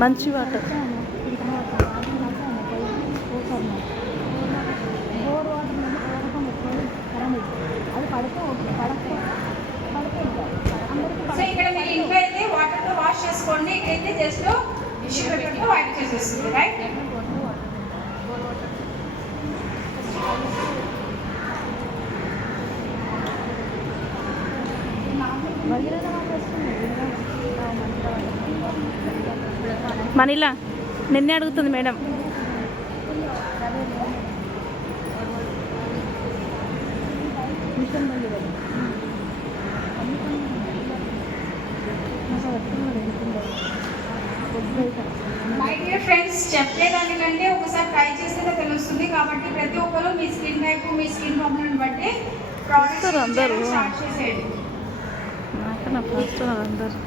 మంచి water. So ఇక్కడ మీరు ఇంట్లో అయితే వాటర్తో వాష్ చేసుకోండి. ఇక్కడైతే జస్ట్ టిష్యూ పేపర్తో వైప్ చేసేస్తుంది. రైట్? మనీలా నిన్నే అడుగుతుంది మేడం. మై డియర్ ఫ్రెండ్స్, చెప్పేదానికంటే ఒకసారి ట్రై చేస్తేనే తెలుస్తుంది. కాబట్టి ప్రతి ఒక్కరు మీ స్కిన్ టైప్, మీ స్కిన్ ప్రాబ్లమ్ బట్టి ప్రోడక్ట్స్ అందరూ స్టార్ట్ చేసేయండి. నాకన్నా ఫస్ట్ అందరు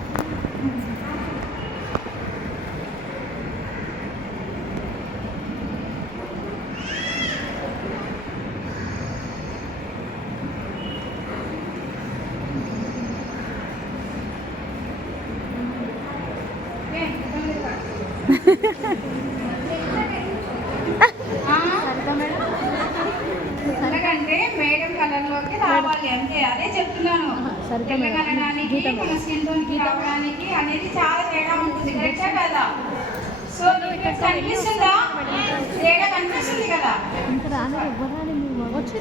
ఎందుకంటే మేడం కలర్లోకి రావాలి అంతే. అదే చెప్తున్నాను. తెల్లగనడానికి మన స్కిన్ టోన్కి రావడానికి అనేది చాలా తేడా ఉంటుంది. కరెక్టా కదా? సో కనిపిస్తుందా? తేడా కనిపిస్తుంది కదా?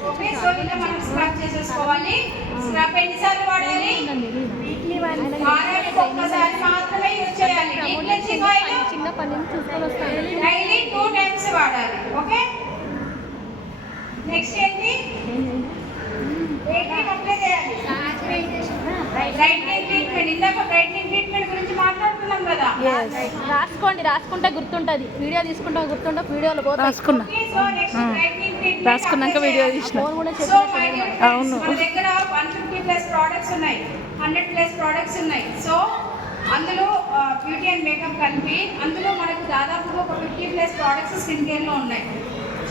ఓకే. సో ఇలా మనం స్క్రబ్ చేసేసుకోవాలి. స్క్రబ్ ఎన్నిసార్లు వాడాలి? వారానికి ఒక్కసారి మాత్రమే యూజ్ చేయాలి. డైలీ 2 టైమ్స్ వాడాలి. ఓకే. నెక్స్ట్ ఏంటి? అప్లై చేయాలి. Brightening treatment. ఇందాక బ్రైట్నింగ్ ట్రీట్మెంట్ గురించి మాట్లాడుతున్నాం కదా. రాసుకుంటే గుర్తుంటుంది. వీడియో తీసుకుంటా గుర్తుంటే వీడియోలో రాసుకున్నా. రాసుకున్నాక వీడియో తీసిన. అవును. మన దగ్గర 150+ ప్రోడక్ట్స్ ఉన్నాయి, 100+ ప్రోడక్ట్స్ ఉన్నాయి. సో అందులో బ్యూటీ అండ్ మేకప్ కలిపి అందులో మనకు దాదాపుగా ఒక 50+ ప్రోడక్ట్స్ స్కిన్ కేర్లో ఉన్నాయి.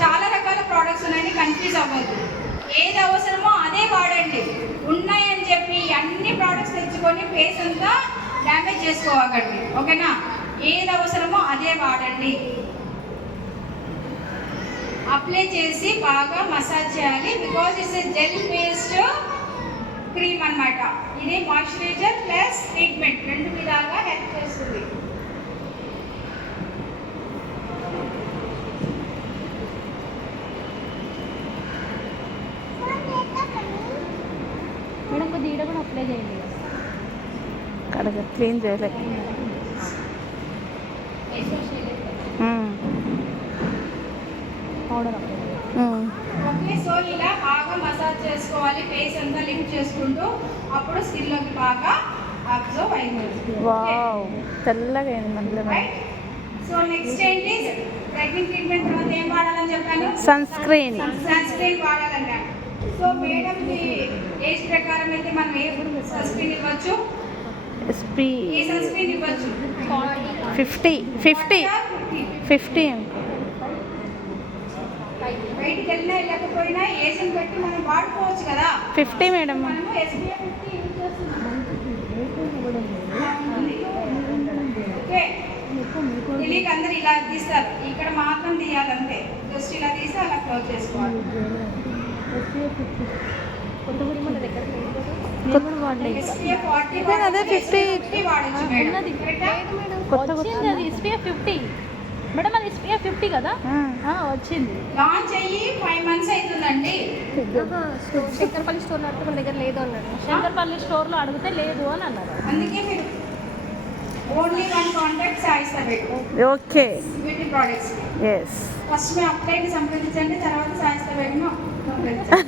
చాలా రకాల ప్రోడక్ట్స్ ఉన్నాయని కన్ఫ్యూజ్ అవ్వద్దు. ఏది అవసరమో అదే వాడండి. ఉన్నాయని చెప్పి అన్ని ప్రోడక్ట్స్ తెచ్చుకొని ఫేస్ అంతా డ్యామేజ్ చేసుకోవాలండి. ఓకేనా? ఏది అవసరమో అదే వాడండి. అప్లై చేసి బాగా మసాజ్ చేయాలి. Because it's gel based cream అన్నమాట. ఇది మాయిశ్చరైజర్ ప్లస్ ట్రీట్మెంట్ రెండు విధాలుగా హెల్ప్ చేస్తుంది. మేడం కొద్దిగా ఈడ కూడా అప్లై చేయండి. కరెక్ట్ క్లీన్ చేయలేదు. Powder apply. ఓకే. సో ఇలా బాగా మసాజ్ చేసుకోవాలి. ఫేస్ అంతా లిఫ్ట్ చేసుకుంటూ అప్పుడు స్కిన్లోకి బాగా అబ్జర్వ్ అయిపోతుంది. వావ్, తెల్లగా అయింది మళ్ళీ. సో నెక్స్ట్ ఏంటి? ప్రెగ్నెంట్ ట్రీట్మెంట్ తర్వాత ఏం వాడాలని చెప్పాను? సన్ స్క్రీన్ వాడాలన్నా. సో మేడంకి ఏజ్ ప్రకారం అయితే మనం ఏ సన్ స్క్రీన్ ఇవ్వచ్చు? ఎస్పీ ఏ సన్ స్క్రీన్ ఇవ్వచ్చు? 50. బయటికి వెళ్ళినా వెళ్ళకపోయినా ఏజ్ని బట్టి మనం వాడుకోవచ్చు కదా. 50 మేడం. మనము SPF 50 యూజ్ చేస్తున్నాం. ఓకే. తెలియక అందరు ఇలా తీస్తారు. ఇక్కడ మాత్రం తీయాలంతే. జస్ట్ ఇలా తీసి అలా క్లోజ్ చేసుకోవాలి. SPF 40 అదే 50 వాడచ్చు మేడం. SPF 50 madam. అది SPF 50 కదా? వచ్చింది. లాంచ్ అయ్యి 5 months అవుతుందండి. శంకర్పల్లి స్టోర్లో అడిగితే మన దగ్గర లేదు అన్నాడు. శంకర్పల్లి స్టోర్లో అడిగితే లేదు అని అన్నారు. అందుకే మీరు ఓన్లీ 1 కాంటాక్ట్ సాయిస్తబేట్. Okay. Beauty products. Yes. First మీ అప్లైని సంప్రదించండి, తర్వాత సాయిస్తబేట్ను సంప్రదించండి.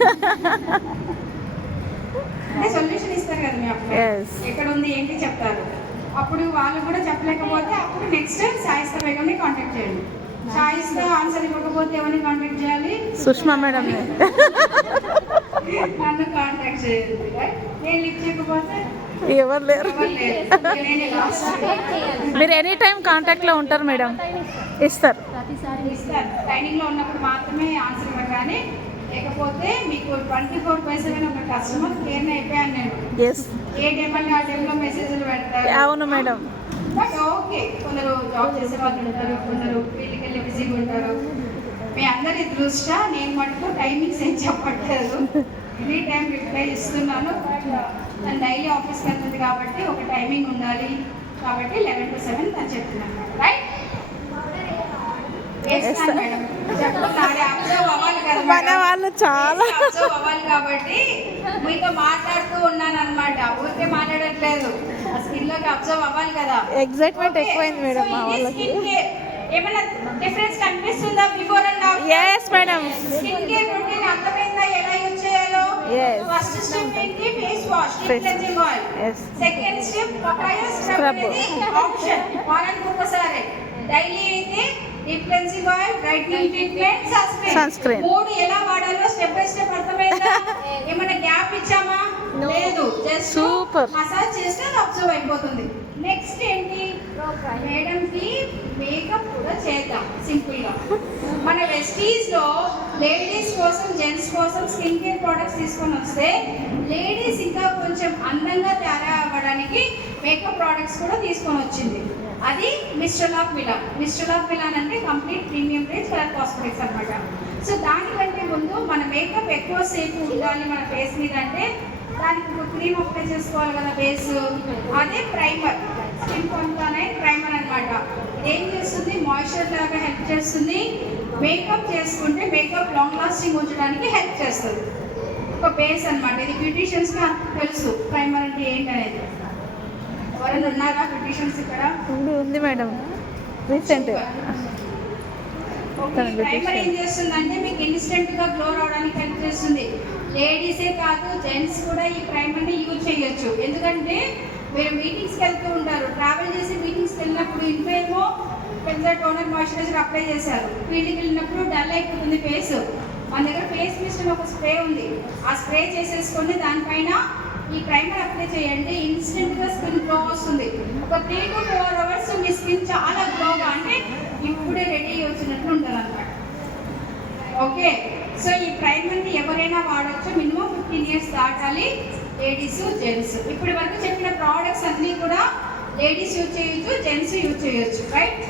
అంటే సొల్యూషన్ ఇస్తారు కదా మీ అప్లై. ఎక్కడ ఉంది ఏంటి చెప్తారు. అప్పుడు వాళ్ళు కూడా చెప్పలేకపోతే అప్పుడు నెక్స్ట్ సాయిస్తా బేగంని కాంటాక్ట్ చేయండి. సాయిస్తా ఆన్సర్ ఇవ్వకపోతే ఎవరిని కాంటాక్ట్ చేయాలి? సుష్మా మేడం. నన్ను కాంటాక్ట్ చేయండి. నేను లిఫ్ట్ చేయకపోతే ఎవరు లేరు. మీరు ఎనీ టైం కాంటాక్ట్లో ఉంటారు మేడం. ఇస్తారు. ట్రైనింగ్లో ఉన్నప్పుడు మాత్రమే ఆన్సర్ ఇవ్వరు. కానీ లేకపోతే మీకు 24/7 ఒక కస్టమర్ కేర్ అయిపోయాను నేను. ఏ టైం అంటే ఆ టైంలో మెసేజ్లు పెడతారు. అవును మేడం. But okay. ఓకే, కొందరు జాబ్ చేసే వాళ్ళు ఉంటారు, కొందరు ఫీల్డ్కి వెళ్ళి బిజీగా ఉంటారు. మీ అందరి దృష్ట్యా నేను మటుకు టైమింగ్స్ ఏం చెప్పట్లేదు, ఎనీ టైం రిప్లై ఇస్తున్నాను. బట్ తను డైలీ ఆఫీస్కి వెళ్తుంది కాబట్టి ఒక టైమింగ్ ఉండాలి కాబట్టి 11 to 7 తను చెప్తున్నాను, రైట్? మన వాళ్ళు చాలా అవ్వాలి కాబట్టి మీతో మాట్లాడుతూ ఉన్నాను అనమాట, ఊరికే మాట్లాడట్లేదు. ఆ స్కిన్ లోకి అబ్జర్వ్ అవ్వాలి కదా. ఎగ్జైట్మెంట్ ఎక్కువైంది మేడం మా వాళ్ళకి. ఏమైనా డిఫరెన్స్ కనిపిస్తుందా before and after? yes madam. Skin care routine అర్థమైందా ఎలా యూజ్ చేయాలో? yes. ఫస్ట్ స్టెప్ ఏంటి? Face wash, cleansing oil. yes. Second step papaya scrub అనేది ఆప్షన్, వారానికి ఒకసారి. డైలీ అయితే deep cleansing oil, brightening treatment, sunscreen. మూడు ఎలా వాడాలో స్టెప్ బై స్టెప్ అర్థమైందా? ఏమైనా గ్యాప్ ఇచ్చామా? లేదు, జస్ట్ సూపర్ మసాజ్ చేస్తే అది అబ్జర్వ్ అయిపోతుంది. నెక్స్ట్ ఏంటి? మేడం కి మేకప్ కూడా చేద్దాం సింపుల్ గా. మన వెస్టీజ్ లో లేడీస్ కోసం, జెంట్స్ కోసం స్కిన్ కేర్ ప్రొడక్ట్స్ తీసుకొని వస్తే లేడీస్ ఇంకా కొంచెం అందంగా తయారు అవ్వడానికి మేకప్ ప్రొడక్ట్స్ కూడా తీసుకొని వచ్చింది. అది mister of Milan. Mister of Milan అంటే complete premium range colour cosmetics అనమాట. సో దానికంటే ముందు మన మేకప్ ఎక్కువ సేపు ఉండాలి మన ఫేస్ మీద అంటే దానికి ఒక క్రీమ్ అప్లై చేసుకోవాలి కదా బేస్, అదే ప్రైమర్. స్కిన్ కొంటానే ప్రైమర్ అనమాట. ఏం చేస్తుంది? మాయిశ్చర్ లాగా హెల్ప్ చేస్తుంది. మేకప్ చేసుకుంటే మేకప్ లాంగ్ లాస్టింగ్ ఉంచడానికి హెల్ప్ చేస్తుంది. ఒక బేస్ అనమాట. ఇది బ్యూటీషియన్స్కి తెలుసు ప్రైమర్ అంటే ఏంటనేది. ఎవరైనా ఉన్నారా బ్యూటీషియన్స్ ఇక్కడ? ఉంది మేడం, రీసెంట్. ప్రైమర్ ఏం చేస్తుందంటే మీకు ఇన్స్టెంట్ గా గ్లో రావడానికి హెల్ప్ చేస్తుంది. లేడీసే కాదు, జెంట్స్ కూడా ఈ ప్రైమర్ ని యూజ్ చేయొచ్చు. ఎందుకంటే మీరు మీటింగ్స్కి వెళ్తూ ఉంటారు, ట్రావెల్ చేసి మీటింగ్స్కి వెళ్ళినప్పుడు ఇంట్లో ఏమో పెద్ద టోనర్ మాయిశ్చరైజర్ అప్లై చేశారు, ఫీల్డ్కి వెళ్ళినప్పుడు డల్ అయిపోతుంది ఫేస్. మన దగ్గర ఫేస్ మిస్ట్ అని ఒక స్ప్రే ఉంది, ఆ స్ప్రే చేసేసుకొని దానిపైన ఈ ప్రైమర్ అప్లై చేయండి, ఇన్స్టెంట్ గా స్కిన్ గ్లో వస్తుంది. ఒక 3 to 4 hours మీ స్కిన్ చాలా గ్లోగా, అంటే ఇప్పుడే రెడీ వచ్చినట్లు ఉంటుంది అనమాట. ఓకే, సో ఈ ప్రైమర్ని ఎవరైనా వాడచ్చు. మినిమం 15 years దాటాలి, లేడీస్, జెంట్స్. ఇప్పటి వరకు చెప్పిన ప్రోడక్ట్స్ అన్నీ కూడా లేడీస్ యూజ్ చేయొచ్చు, జెంట్స్ యూజ్ చేయొచ్చు, రైట్?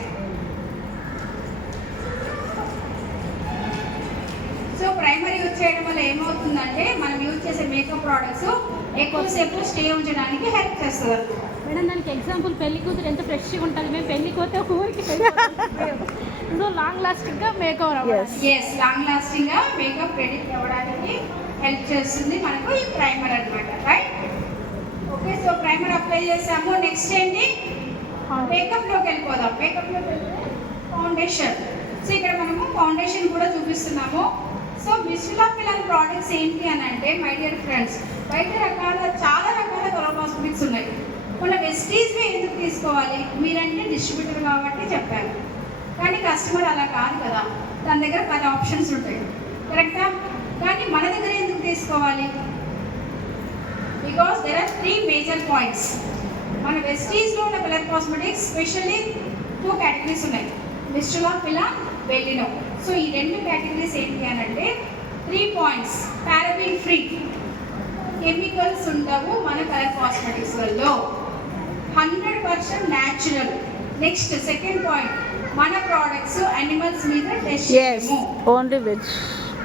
సో ప్రైమర్ యూజ్ చేయడం వల్ల ఏమవుతుందంటే మనం యూజ్ చేసే మేకప్ ప్రోడక్ట్స్ ఎక్కువసేపు స్టే ఉంచడానికి హెల్ప్ చేస్తుంది. మేడం దానికి ఎగ్జాంపుల్ పెళ్లి కూతురు ఎంత ఫ్రెష్గా ఉంటుంది. మేము పెళ్లి పోతే ఊరికి సో లాంగ్ లాస్టింగ్గా మేకప్ అవ్వాలి. ఎస్, లాంగ్ లాస్టింగ్గా మేకప్ రెడీ అవ్వడానికి హెల్ప్ చేస్తుంది మనకు ఈ ప్రైమర్ అనమాట, right? Okay, so primer apply చేసాము. నెక్స్ట్ ఏంటి? మేకప్లోకి వెళ్ళిపోదాం. మేకప్లోకి వెళ్తే ఫౌండేషన్. సో ఇక్కడ మనము ఫౌండేషన్ కూడా చూపిస్తున్నాము. So Mister of Milan products ఏంటి అని అంటే, మై డియర్ ఫ్రెండ్స్, బయట చాలా రకాల కలర్ కాస్మెటిక్స్ ఉన్నాయి. మన వెస్టీజ్వి ఎందుకు తీసుకోవాలి? మీరంటే డిస్ట్రిబ్యూటర్ కాబట్టి చెప్పారు, కానీ కస్టమర్ అలా కాదు కదా, తన దగ్గర 10 ఆప్షన్స్ ఉంటాయి, కరెక్టా? కానీ మన దగ్గర ఎందుకు తీసుకోవాలి? Because there are 3 major points. మన వెస్టీజ్లో ఉన్న కలర్ కాస్మెటిక్స్ స్పెషల్లీ 2 కేటగిరీస్ ఉన్నాయి, Mister of Milan, Bellino. So ఈ 2 కేటగిరీస్ ఏంటి అని అంటే 3 పాయింట్స్. పారాబిన్ ఫ్రీ, కెమికల్స్ ఉండవు మన కలర్ కాస్మెటిక్స్లలో, 100% న్యాచురల్. నెక్స్ట్ సెకండ్ పాయింట్, మన ప్రోడక్ట్స్ అనిమల్స్ మీద టెస్ట్ చేయము, ఓన్లీ వెజ్.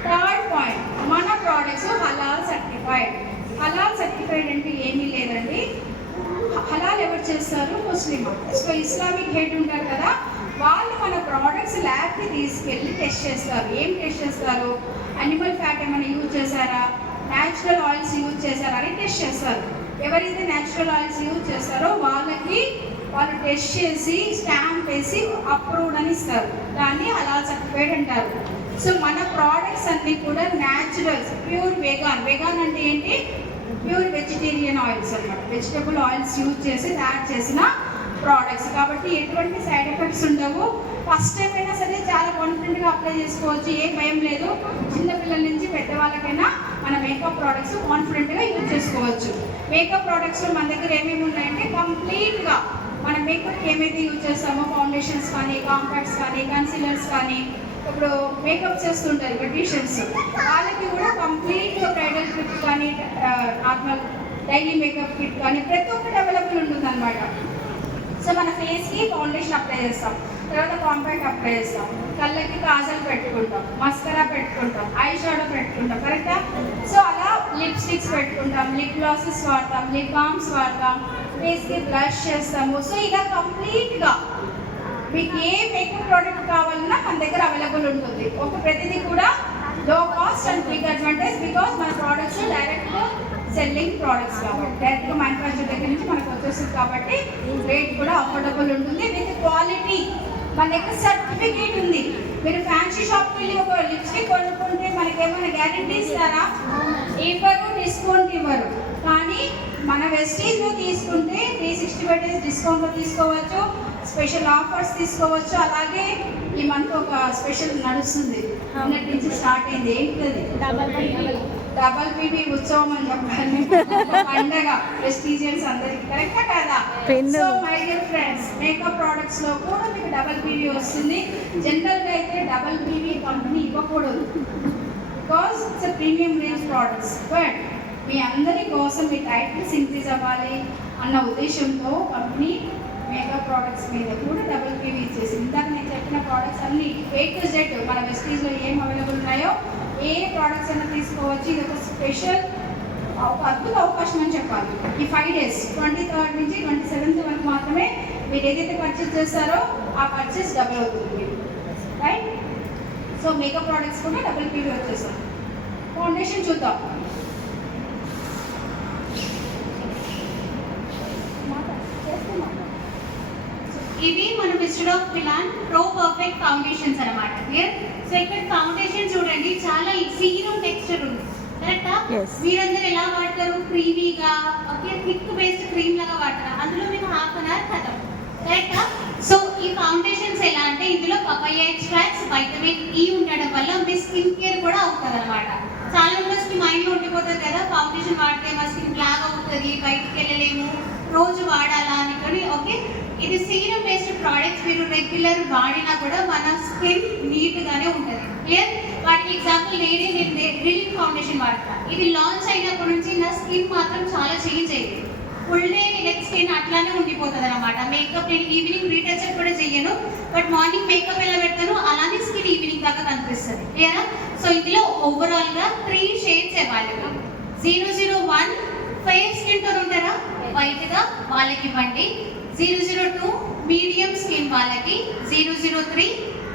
థర్డ్ పాయింట్, మన ప్రోడక్ట్స్ హలాల్ సర్టిఫైడ్. హలాల్ సర్టిఫైడ్ అంటే ఏమీ లేదండి, హలాల్ ఎవరు చేస్తారు? ముస్లిం. సో ఇస్లామిక్ హెడ్ ఉంటారు కదా, వాళ్ళు మన ప్రోడక్ట్స్ ల్యాబ్కి తీసుకెళ్ళి టెస్ట్ చేస్తారు. ఏం టెస్ట్ చేస్తారు? అనిమల్ ఫ్యాట్ ఏమైనా యూజ్ చేశారా, న్యాచురల్ ఆయిల్స్ యూజ్ చేశారా అని టెస్ట్ చేస్తారు. ఎవరైతే న్యాచురల్ ఆయిల్స్ యూజ్ చేస్తారో వాళ్ళు టెస్ట్ చేసి స్టాంప్ వేసి అప్రూవ్డ్ అని ఇస్తారు, దాన్ని హలాల్ సర్టిఫైడ్ అంటారు. సో మన ప్రోడక్ట్స్ అన్నీ కూడా న్యాచురల్స్, ప్యూర్ వెగాన్. వెగాన్ అంటే ఏంటి? ప్యూర్ వెజిటేరియన్ ఆయిల్స్ అన్నమాట, వెజిటబుల్ ఆయిల్స్ యూజ్ చేసి తయారు చేసిన ప్రోడక్ట్స్ కాబట్టి ఎటువంటి సైడ్ ఎఫెక్ట్స్ ఉండవు. ఫస్ట్ టైం అయినా సరే చాలా కాన్ఫిడెంట్గా అప్లై చేసుకోవచ్చు, ఏ భయం లేదు. చిన్నపిల్లల నుంచి పెద్దవాళ్ళకైనా మన మేకప్ ప్రోడక్ట్స్ కాన్ఫిడెంట్గా యూజ్ చేసుకోవచ్చు. మేకప్ ప్రోడక్ట్స్లో మన దగ్గర ఏమేమి ఉన్నాయంటే కంప్లీట్గా మన మేకప్కి ఏమైతే యూజ్ చేస్తామో ఫౌండేషన్స్ కానీ, కాంపాక్ట్స్ కానీ, కన్సీలర్స్ కానీ, ఇప్పుడు మేకప్ చేస్తుంటారు బ్యూటీషియన్స్, వాళ్ళకి కూడా కంప్లీట్గా బ్రైడల్ కిట్ కానీ, నార్మల్ డైలీ మేకప్ కిట్ కానీ ప్రతి ఒక్కటి అవైలబుల్ ఉంటుంది అనమాట. సో మన ఫేస్కి ఫౌండేషన్ అప్లై చేస్తాం, తర్వాత కాంపాక్ట్ అప్లై చేస్తాం, కళ్ళకి కాజల్ పెట్టుకుంటాం, మస్కరా పెట్టుకుంటాం, ఐ షాడో పెట్టుకుంటాం, కరెక్టా? సో అలా లిప్స్టిక్స్ పెట్టుకుంటాం, లిప్ గ్లాసెస్ వాడతాం, లిప్ బామ్స్ వాడతాం, ఫేస్కి బ్లష్ చేస్తాము. సో ఇలా కంప్లీట్గా మీకు ఏ మేకప్ ప్రోడక్ట్ కావాలన్నా మన దగ్గర అవైలబుల్ ఉంటుంది. ప్రతిదీ కూడా లో cost and quick advantage, because మన ప్రోడక్ట్స్ డైరెక్ట్ సెల్లింగ్ ప్రోడక్ట్స్ కాబట్టి డైరెక్ట్గా మ్యానుఫ్యాక్చర్ దగ్గర నుంచి మనకు వచ్చేస్తుంది కాబట్టి రేట్ కూడా అఫోర్డబుల్ ఉంటుంది విత్ క్వాలిటీ. మన దగ్గర సర్టిఫికేట్ ఉంది. మీరు ఫ్యాన్సీ షాప్కి వెళ్ళి ఒక లిప్స్టిక్ కొనుక్కుంటే మనకి ఏమైనా గ్యారెంటీ ఇస్తారా? ఇవ్వరు, డిస్కౌంట్ ఇవ్వరు. కానీ మన వెస్టీజ్లో తీసుకుంటే 365 days డిస్కౌంట్లో తీసుకోవచ్చు, స్పెషల్ ఆఫర్స్ తీసుకోవచ్చు. అలాగే ఈ మంత్ ఒక స్పెషల్ నడుస్తుంది, నిన్నటి నుంచి స్టార్ట్ అయింది. ఏంటది? డబల్ పీబీ ఉత్సవం అని చెప్పాలి, పండగ ప్రెస్టీజియన్స్ అందరికి, కరెక్టా కదా? So my dear friends, makeup products లో కూడా మీకు డబల్ పీబీ వస్తుంది. జనరల్ గా అయితే డబల్ పీబీ కంపెనీ ఇవ్వకూడదు, because it's premium range products. But మీ అందరి కోసం మీ టైటిల్స్ ఇంక్రీజ్ అవ్వాలి అన్న ఉద్దేశంతో కంపెనీ మేకప్ ప్రోడక్ట్స్ మీద కూడా డబుల్ పీవీ ఇచ్చేసి, ఇందాక నేను చెప్పిన ప్రోడక్ట్స్ అన్ని A to Z మన వెస్టీజ్లో ఏం అవైలబుల్ ఉన్నాయో ఏ ప్రోడక్ట్స్ అయినా తీసుకోవచ్చు. ఇది ఒక స్పెషల్, ఒక అద్భుత అవకాశం అని చెప్పాలి. ఈ 5 days 23rd నుంచి 27th వరకు మాత్రమే మీరు ఏదైతే పర్చేస్ చేస్తారో ఆ పర్చేస్ డబుల్ అవుతుంది, రైట్? సో మేకప్ ప్రోడక్ట్స్ కూడా డబుల్ పీవీ వచ్చేసాం. ఫౌండేషన్ చూద్దాం. ఇవి మన Mister of Milan pro perfect foundations అన్నమాట. సో ఇక్కడ ఫౌండేషన్ చూడండి, చాలా సీరం టెక్స్చర్ ఉంది, కరెక్టా? మీరందరూ ఎలా వాడతారు? క్రీమీగా, ఓకే, థిక్ బేస్డ్ క్రీమ్ లాగా వాడతారు. అందులో మీకు హాఫ్ అన్ అవర్ ఖతం, కరెక్టా? సో ఈ ఫౌండేషన్స్ ఎలా అంటే ఇందులో పపాయ ఎక్స్ట్రాక్ట్స్, వైటమిన్ ఈ ఉండడం వల్ల మీ స్కిన్ కేర్ కూడా అవుతుంది అనమాట. చాలా మందికి మైండ్లో ఉండిపోతుంది కదా, ఫౌండేషన్ వాడితే మా స్కిన్ బ్లాక్ అవుతుంది, బయటికి వెళ్ళలేము, రోజు వాడాలా అని. కానీ ఓకే, ఇది సీరం బేస్డ్ ప్రోడక్ట్స్, మీరు రెగ్యులర్ వాడినా కూడా మన స్కిన్ నీట్గానే ఉంటుంది. క్లియర్? వాటికి ఎగ్జాంపుల్ నేను రిలీఫ్ ఫౌండేషన్ వాడతాను. ఇది లాంచ్ అయినప్పటి నుంచి నా స్కిన్ మాత్రం చాలా చేంజ్ అయింది. ఫుల్ డే నెక్ స్కిన్ అట్లానే ఉండిపోతుంది అనమాట. మేకప్ నేను ఈవినింగ్ రీటచ్ కూడా చెయ్యను, బట్ మార్నింగ్ మేకప్ ఎలా పెడతాను అలానే స్కిన్ ఈవినింగ్ దాకా కనిపిస్తుంది. క్లియరా? సో ఇందులో ఓవరాల్గా 3 shades available. 001 fair skin tone ఉంటారా, వైట్గా, వాళ్ళకి ఇవ్వండి. 002 మీడియం స్కిన్ వాళ్ళకి, 003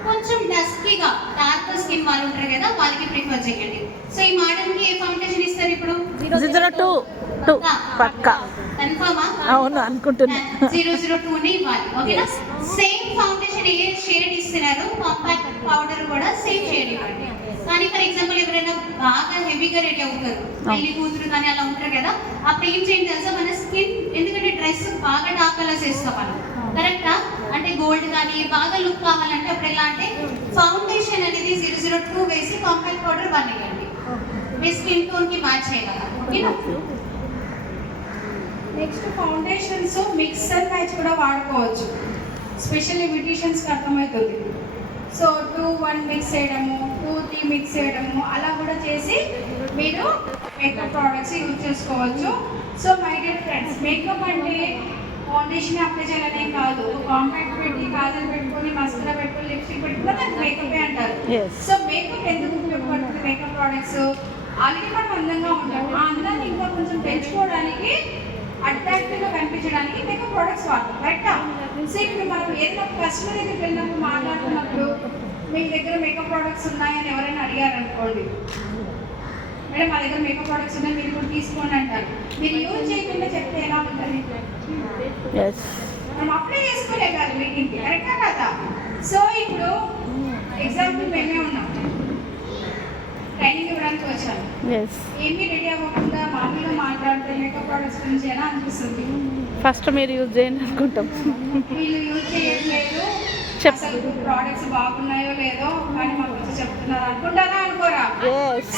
కొంచెం డస్కీగా డార్క్ స్కిన్ వాళ్ళు ఉంటారు కదా, వాళ్ళకి ప్రిఫర్ చేయండి. సో ఈ మోడల్కి ఏ ఫౌండేషన్ ఇస్తారు ఇప్పుడు? 002 పక్కా కన్ఫర్మా? అవును అనుకుంటున్నా. 002ని ఇవ్వాలి, ఓకేనా? సేమ్ ఫౌండేషన్ ఏ షేడ్ ఇస్తున్నారు, కాంపాక్ట్ పౌడర్ కూడా సేమ్ షేడ్ ఇవ్వండి. కానీ ఫర్ ఎగ్జాంపుల్ ఎవరైనా బాగా హెవీగా రెడీ అవుతారు, పెళ్లి కూతురు కానీ అలా ఉంటారు కదా, అప్పుడు ఏం చేయండి తెలుసా, మన స్కిన్, ఎందుకంటే డ్రెస్ బాగా డార్క్ కలర్స్ వేస్తాం మనం, కరెక్టా? అంటే గోల్డ్ కానీ బాగా లుక్ కావాలంటే అప్పుడు ఎలా అంటే ఫౌండేషన్ అనేది 002 వేసి కాంపాక్ట్ పౌడర్ 1 వేయండి, మీ స్కిన్ టోన్కి మ్యాచ్ చేయగలరా, ఓకేనా? Next foundations mix and match కూడా వాడుకోవచ్చు. స్పెషల్లీ బ్యూటీషియన్స్కి అర్థమవుతుంది. సో 2-1 మిక్స్ చేయడము, 2-3 మిక్స్ చేయడము, అలా కూడా చేసి మీరు మేకప్ ప్రోడక్ట్స్ యూజ్ చేసుకోవచ్చు. So my dear friends, makeup అంటే ఫౌండేషన్ అప్లై చేయాలనే కాదు, కాంపాక్ట్ పెట్టి, కాజల్ పెట్టుకొని, మస్కరా పెట్టుకొని, లిప్స్టిక్ పెట్టుకుని దానికి మేకప్ అంటారు. సో మేకప్ ఎందుకు ఉపయోగపడుతుంది? మేకప్ ప్రోడక్ట్స్ ఆల్రెడీ మనం అందంగా ఉంటాం, ఆ అందాన్ని ఇంకా కొంచెం పెంచుకోవడానికి, అట్రాక్టివ్గా కనిపించడానికి మేకప్ ప్రోడక్ట్స్ వాడతాం, కరెక్టా? సో ఇప్పుడు మనం ఏదైనా కస్టమర్ దగ్గరికి వెళ్ళినప్పుడు మాట్లాడుతున్నప్పుడు మీ దగ్గర మేకప్ ప్రోడక్ట్స్ ఉన్నాయని ఎవరైనా అడిగారు అనుకోండి, మేడం మా దగ్గర మేకప్ ప్రోడక్ట్స్ ఉన్నాయి మీరు కూడా తీసుకోండి అంటారు. మీరు యూజ్ చేయకుండా చెప్తే ఎలా ఉంటుంది? మనం అప్లై చేసుకోలేదు కదా మీటింగ్కి, కరెక్టా కదా? సో ఇప్పుడు ఎగ్జాంపుల్ మేమే ఉన్నాం, ట్రైనింగ్ ఇవ్వడానికి వచ్చాను, ఏమీ రెడీ అవ్వకుండా మామూలుగా మాట్లాడితే మేకప్ ప్రోడక్ట్స్ గురించి ఎలా అనిపిస్తుంది? ఫస్ట్ మీరు యూజ్ చేయండి అనుకుంటాం. వీళ్ళు యూజ్ చేయట్లేదు, అసలు ప్రోడక్ట్స్ బాగున్నాయో లేదో కానీ మాకు వచ్చి చెప్తున్నారు అనుకుంటారా, అనుకోరా?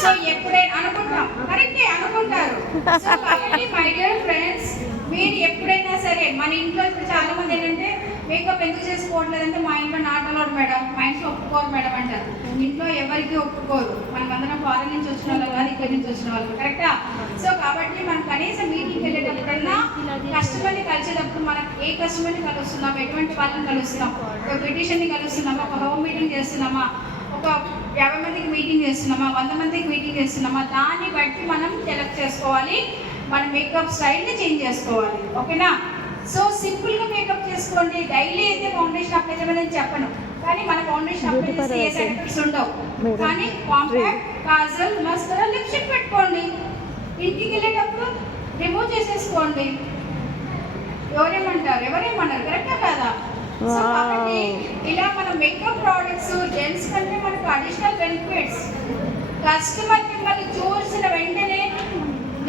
సో ఎప్పుడైనా అనుకుంటాం, కరెక్టే అనుకుంటారు. సో కాబట్టి మై డియర్ ఫ్రెండ్స్, మీరు ఎప్పుడైనా సరే మన ఇంట్లో ఇప్పుడు చాలా మంది ఏంటంటే మేకప్ మేకప్ ఎందుకు చేసుకోవట్లేదంటే మా ఇంట్లో నాట్ అలౌడ్ మేడం, మా ఇంట్లో ఒప్పుకోరు మేడం అంటారు. ఇంట్లో ఎవరికి ఒప్పుకోరు. మనమందరం ఫారెన్ నుంచి వచ్చిన వాళ్ళు కాదు, ఇక్కడి నుంచి వచ్చిన వాళ్ళు, కరెక్టా? సో కాబట్టి మనం కనీసం మీటింగ్కి వెళ్ళేటప్పుడన్నా కస్టమర్ని కలిసేటప్పుడు మనం ఏ కస్టమర్ని కలుస్తున్నాం, ఎటువంటి వాళ్ళని కలుస్తున్నాం, ఒక బ్యూటీషియన్ని కలుస్తున్నామా, ఒక హోమ్ మీటింగ్ చేస్తున్నామా, ఒక 50 మందికి మీటింగ్ చేస్తున్నామా, 100 మందికి మీటింగ్ చేస్తున్నామా, దాన్ని బట్టి మనం సెలెక్ట్ చేసుకోవాలి. మన మేకప్ స్టైల్ని చేంజ్ చేసుకోవాలి. ఓకేనా? సో సింపుల్గా మేకప్ చేసుకోండి. డైలీ అయితే ఫౌండేషన్ అప్లై చేయమని చెప్పను, కానీ మన ఫౌండేషన్ అప్లై చేస్తే ఏ సైడ్ ఎఫెక్ట్స్ ఉండవు. కానీ కాంపాక్ట్, కాజల్, మస్కరా, లిప్స్టిక్ పెట్టుకోండి. ఇంటికి వెళ్ళేటప్పుడు రిమూవ్ చేసేసుకోండి. ఎవరేమన్నారు కరెక్టా కాదా? సో కాబట్టి ఇలా మన మేకప్ ప్రోడక్ట్స్ జెంట్స్ కంటే మనకు అడిషనల్ బెనిఫిట్స్. కస్టమర్ మిమ్మల్ని చూసిన వెంటనే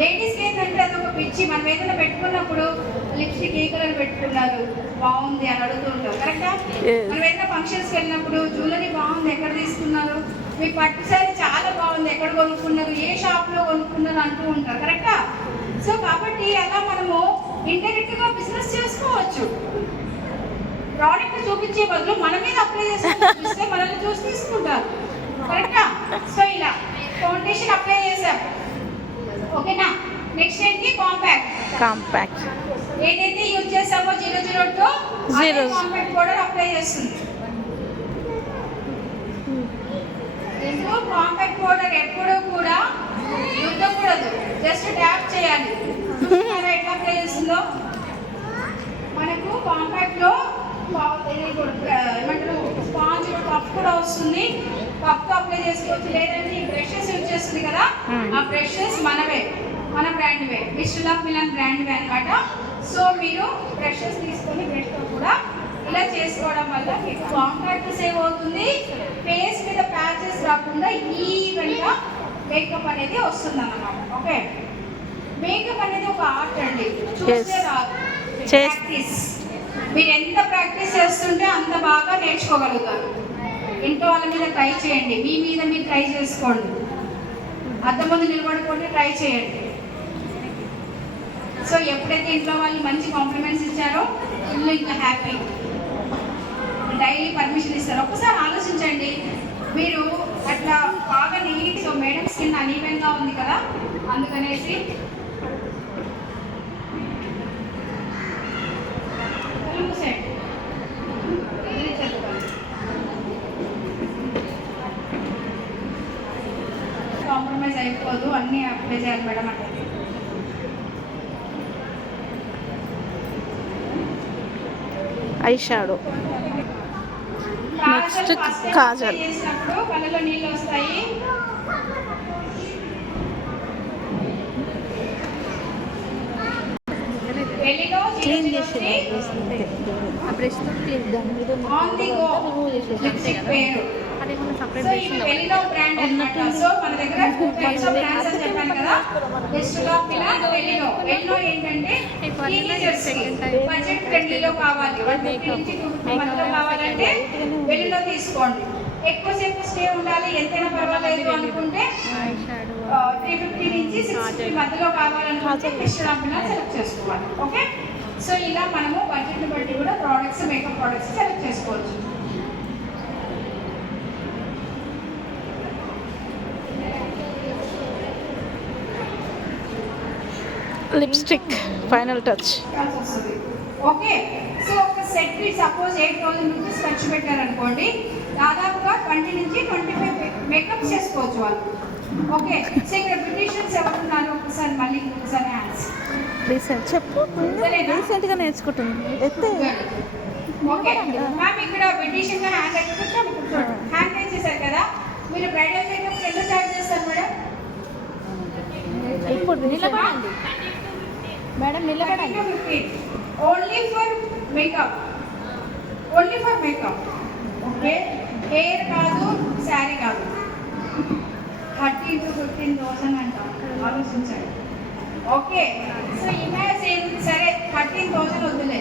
లేడీస్కి ఏంటంటే అది ఒక పిచ్చి. మనం ఏదైనా పెట్టుకున్నప్పుడు లిప్స్టిక్ ఏ కలర్ పెట్టుకున్నారు, బాగుంది అని అడుగుతుంటాం, కరెక్టా? మనం ఏదైనా ఫంక్షన్స్కి వెళ్ళినప్పుడు జ్యువెలరీ బాగుంది, ఎక్కడ తీసుకున్నారు, మీ పట్టు సారీ చాలా బాగుంది, ఎక్కడ కొనుక్కున్నారు, ఏ షాప్లో కొనుక్కున్నారు అంటూ ఉంటారు, కరెక్టా? సో కాబట్టి అలా మనము ఇండైరెక్ట్గా బిజినెస్ చేసుకోవచ్చు. ప్రోడక్ట్ చూపించే బదులు మన మీద అప్లై చేస్తే మనల్ని చూసి తీసుకుంటారు, కరెక్టా? సో ఇలా ఫౌండేషన్ అప్లై చేసాం. ఓకేనా? నెక్స్ట్ ఏంటి? కాంపాక్ట్. ఏదైతే యూజ్ చేసామో 002 కాంపాక్ట్ పౌడర్ అప్లై చేస్తుంది. ఎందుకు కాంపాక్ట్ పౌడర్ ఎప్పుడూ కూడా రుద్దకూడదు, జస్ట్ ట్యాప్ చేయాలి. ఎట్లా అప్లై చేస్తుందో మనకు కాంపాక్ట్ లో ఏమంటారు, స్పాంజ్ కప్ కూడా వస్తుంది. కప్ అప్లై చేసుకోవచ్చు. లేదంటే ఈ బ్రషెస్ యూజ్ చేస్తుంది కదా, ఆ బ్రషెస్ మనవే, మన బ్రాండ్వే, మిస్టర్ ఆఫ్ మిలన్ బ్రాండ్వే అనమాట. సో మీరు బ్రషెస్ తీసుకొని బ్రష్తో కూడా ఇలా చేసుకోవడం వల్ల మీకు కాంపాక్ట్ సేవ్ అవుతుంది. ఫేస్ మీద ప్యాచెస్ రాకుండా ఈవెన్గా మేకప్ అనేది వస్తుంది అన్నమాట. ఓకే, మేకప్ అనేది ఒక ఆర్ట్ అండి, చూస్తే రాదు, ప్రాక్టీస్. మీరు ఎంత ప్రాక్టీస్ చేస్తుంటే అంత బాగా నేర్చుకోగలుగుతారు. ఇంట్లో వాళ్ళ మీద ట్రై చేయండి, మీ మీద మీరు ట్రై చేసుకోండి. అద్దం ముందు నిలబడుకోండి, ట్రై చేయండి. సో ఎప్పుడైతే ఇంట్లో వాళ్ళు మంచి కాంప్లిమెంట్స్ ఇచ్చారో ఇల్లు ఇంకా హ్యాపీ. డైలీ పర్మిషన్ ఇస్తారు. ఒక్కసారి ఆలోచించండి, మీరు అట్లా బాగా నీట్. సో మేడం స్కిన్ అనీవెన్గా ఉంది కదా, అందుకనేసి కాంప్రమైజ్ అయిపోదు, అన్నీ అప్లై చేయాలి మేడం అంటే. Eye shadow. నెక్స్ట్ కాజల్. చేసినప్పుడు కళ్ళలో నీళ్ళు వస్తాయి. క్లీన్ చేసి ఆన్ ది గో లిప్స్టిక్ పేరు. సో ఇది వెలినో బ్రాండ్ అన్నమాట. సో మన దగ్గర 2 టైప్స్ ఆఫ్ బ్రాండ్స్ అని చెప్పాను కదా, మిస్టర్ ఆఫ్ మిలన్, వెలినో. వెలినో ఏంటంటే టీనేజర్స్ బడ్జెట్ ఫ్రెండ్లీలో కావాలి, 150 నుంచి 250 మధ్యలో కావాలంటే వెలినో తీసుకోండి. ఎక్కువసేపు స్టే ఉండాలి, ఎంతైనా పర్వాలేదు అనుకుంటే 350 నుంచి 650 మధ్యలో కావాలనుకుంటే మిస్టర్ ఆఫ్ మిలన్ సెలెక్ట్ చేసుకోవాలి. ఓకే, సో ఇలా మనము బడ్జెట్ని బట్టి కూడా ప్రోడక్ట్స్, మేకప్ ప్రోడక్ట్స్ సెలెక్ట్ చేసుకోవచ్చు. Lipstick final touch. Okay, so ఒక సెట్ సపోజ్ 8,000 రూపీస్ ఖర్చు పెట్టారనుకోండి, దాదాపుగా 20 నుంచి 25 మేకప్ చేసుకోవచ్చు వాళ్ళు. ఓకే, సో ఇక్కడ బ్యూటీషియన్స్ ఎవరున్నారు ఒకసారి మళ్ళీ ఒకసారి హ్యాండ్స్ చెప్పు. రీసెంట్గా నేర్చుకుంటుంది. ఓకే మ్యామ్, ఇక్కడ బ్యూటీషియన్ గా హ్యాండ్ అయితే కూర్చోండి. హ్యాండ్ రైజ్ చేశారు కదా, మీరు బ్రైడల్ మేకప్ ఎంత చార్జ్ చేస్తారు మేడం? ఇప్పుడు నిలబడండి మేడం, నిలబడండి. Only for makeup, only for makeup. Okay, hair కాదు, శారీ కాదు. 30 to 15,000 అంటాం, ఆలోచించండి. ఓకే, సో ఇమాజిన్, సరే 13,000 వద్దులే,